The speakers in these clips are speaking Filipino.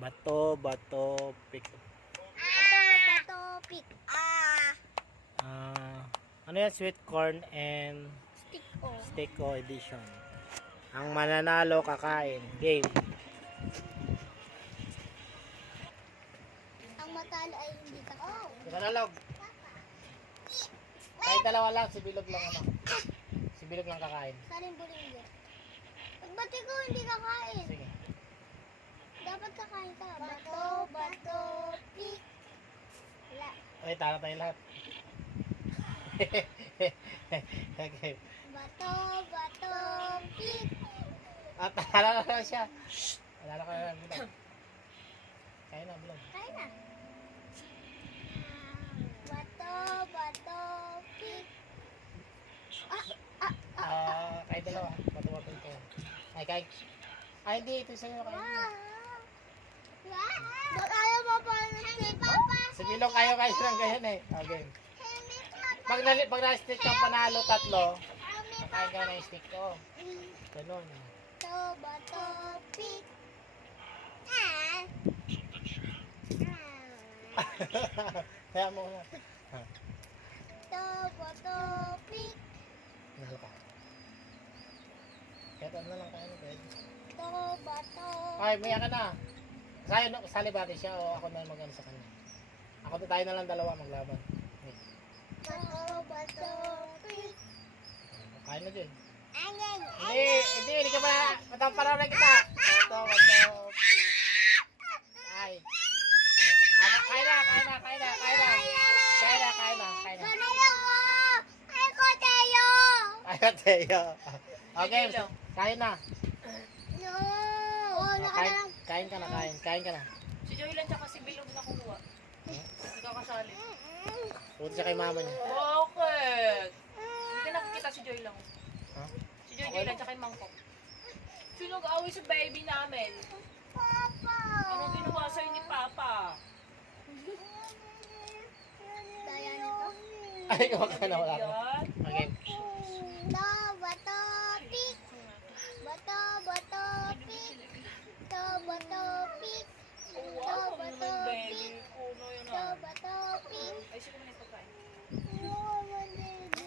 Bato, bato, pick. Bato, pick. Ano yan? Sweet corn and Stick stick edition. Ang mananalo kakain. Game. Ang matalo ay hindi kakain. Manalog. Kahit dalawa lang, si Bilog lang ano. Si Bilog lang kakain. Saling buling. Ba't ikaw hindi kakain? Sige. Dapat kakain ka. Bato, pick. Wala. Okay, tara tayo lahat. Okay. Bato, pick. At tara na siya. Alala ko na Bilog. Kaya na, Bilog. Kain na. Bato, pick. Kahit dalawa. Matuwapin ko. Ay, kahit. Ay, hindi. Ito sa'yo. Kain mo. Ba't ayaw mo pa si Papa? Si Bilog kayo ng ganyan eh. Okay. Pag na-stick kang panalo tatlo, kakain ka ng stick ko. Ganun. Bato, pick. Kaya mo na. Bato, pick. Nalo ka. Kaya na lang kayo. Bato. Ay, maya ka na. Sali ba siya o ako na mag-ano sa kanya? Ako na tayo na lang dalawa maglaban. Okay. Bato, pick. Kain na din. Ayan. Hindi ka ba? Matamparaw na kita. Bato. Ay. Kain na. Ay, Teo. Okay, kain na. No. Oh, Kain ka na. Si Joylan tsaka si Bilog na kumuha. Nagkakasali. Punta siya kay mama niya. Bakit? Hindi ka nakikita si Joylan. Ha? Si Joylan tsaka yung mangkok. Sino nag-away sa baby namin? Papa. Anong ginawa sa'yo ni Papa? Daya nito. Ay, huwag ka na wala ka. Yan. Okay. Bato, pick. Bato, pick. Bato, pick. Wow, ano naman baby ko na yun ah. Bato, pick. Ayusin ko muna yung pagkain. No,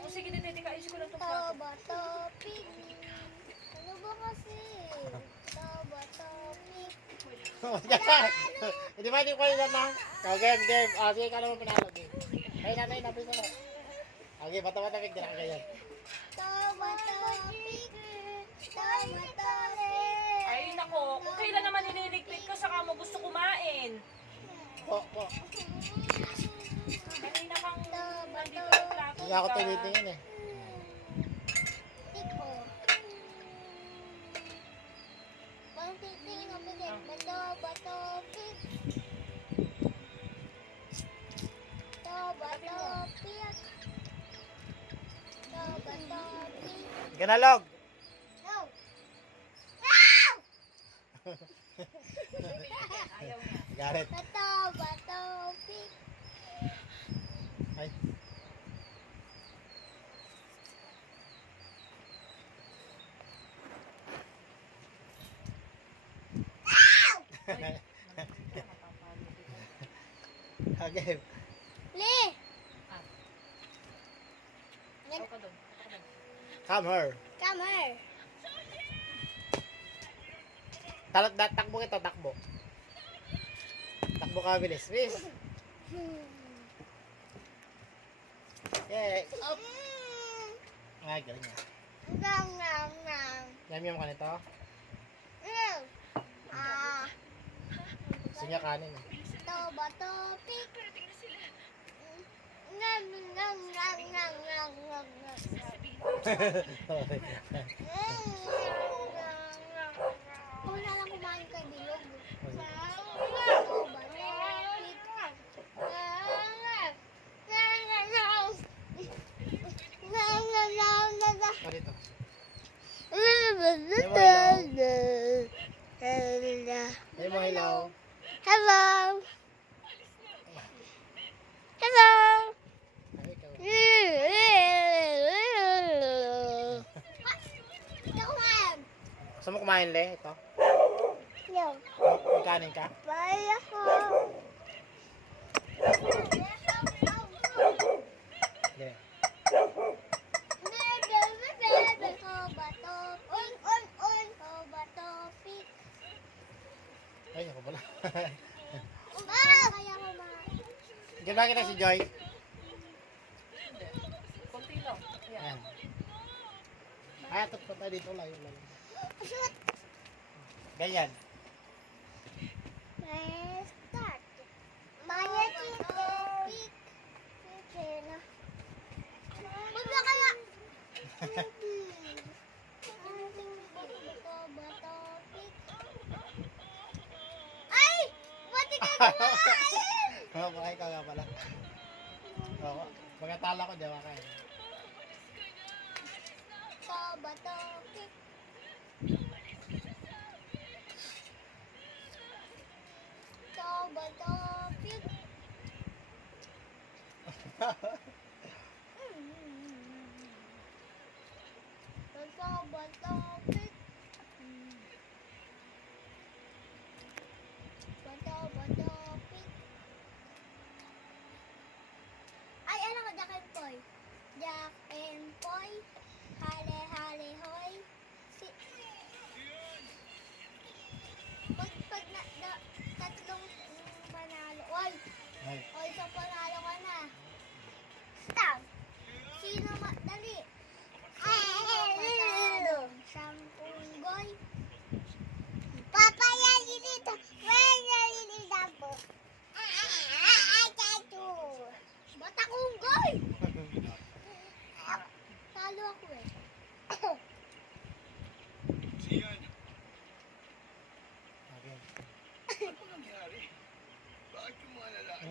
O sige, teka, ayusin ko lang itong plato. Bato, pick. Ano ba kasi? Bato, pick. Hindi ba hindi ko yun na? Game. Sige ka naman pinalo. Game. Ay, napin ko na. Okay, bata-bata din ka ganyan. Bato, pick. Bato, pick. Ay nako, kung kailan naman nililigpit ko saka mo gusto kumain. Po. Kanina kang nandito yung plato. Hindi ako tumitingin eh. Pick ko. Parang titingin ako din. Bato, pick. Bato, pick. Bato, pick. Ganalog! No! Ayaw niya. Garet. Bato, pick. Ay. Okay. Li! Ayaw ka doon. Come here. Come here. Takbo kita, takbo. Takbo ka, bilis. Bilis. Yay. Up. Ay, galing nga. Nam. Yum ka nito. Ew. Gusto niya kanin eh. Bato, pick. Nam. Kung na lang kumain kay Bilog. O, dito. Ay mo, hello. Hello. Hello. Ay, ikaw. Ikaw kumain. Gusto mo kumain, Le? Ito. No. Kanin ka? Bye ako. Sige. Ay, ako pala. Diyan ba kita si Joy? Hindi. Kunti lang. Ayan. Ayan. Ay, atot pa tayo dito. Layo. Ganyan. Ay! Pati ka kumain! Oo, makain ka nga pala. Oo, pagkatala ko, di ba kain? Batopik. Batopik. Batopik. Batopik. Ay, ano ka, Jack and Poy? Jack and Poy. Hale, hale, hoy. Pag tatlong panalo. Oy, Ay, isang panalo ka na. Stop. Sino dali? Sino matalo? Sampunggoy. Papa, yan dito. Yan dito po. Batakunggoy! Talo ako eh. okay.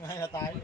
Ano na tayo?